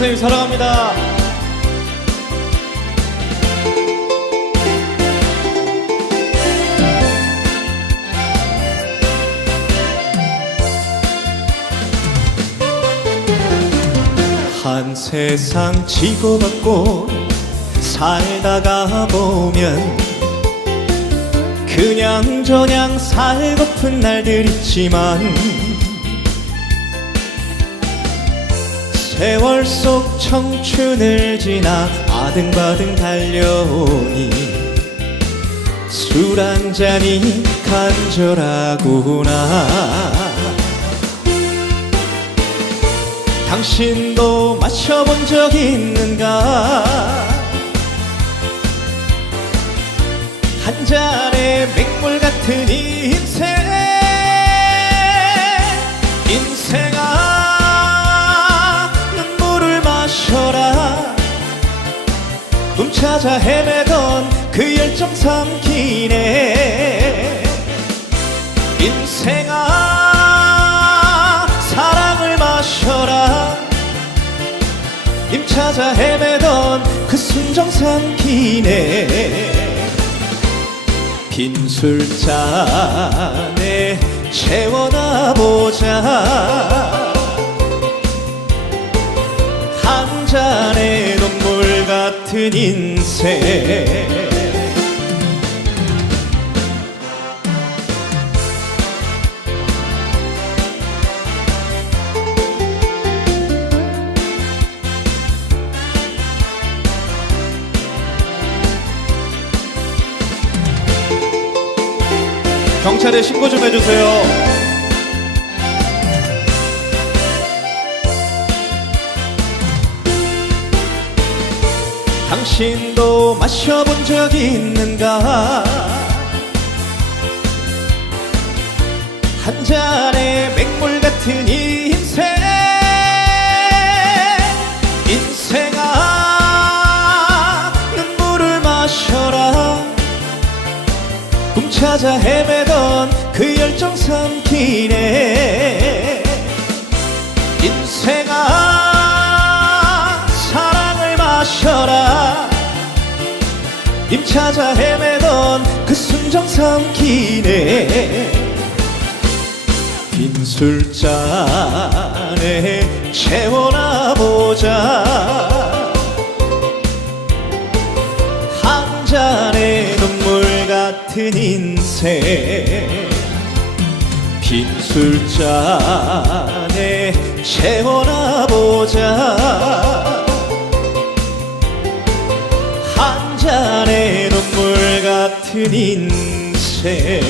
선생님 사랑합니다. 한 세상 치고받고 살다가 보면 그냥 저냥 살고픈 날들 있지만 세월 속 청춘을 지나 아등바등 달려오니 술 한 잔이 간절하구나. 당신도 마셔본 적 있는가? 한 잔의 맹물 같은 인생 찾아 헤매던 그 열정 삼키네. 인생아 사랑을 마셔라. 힘 찾아 헤매던 그 순정 삼키네. 빈 술잔에 채워나 보자 같은 인생 경찰에 신고 좀 해주세요. 당신도 마셔본 적 있는가? 한 잔의 맹물 같은 인생 인생아 눈물을 마셔라 꿈 찾아 헤매던 그 열정 삼키네 힘 찾아 헤매던 그 순정 삼키네. 빈 술잔에 채워나 보자. 한 잔의 눈물 같은 인생. 빈 술잔에 채워나 보자 같은 인생.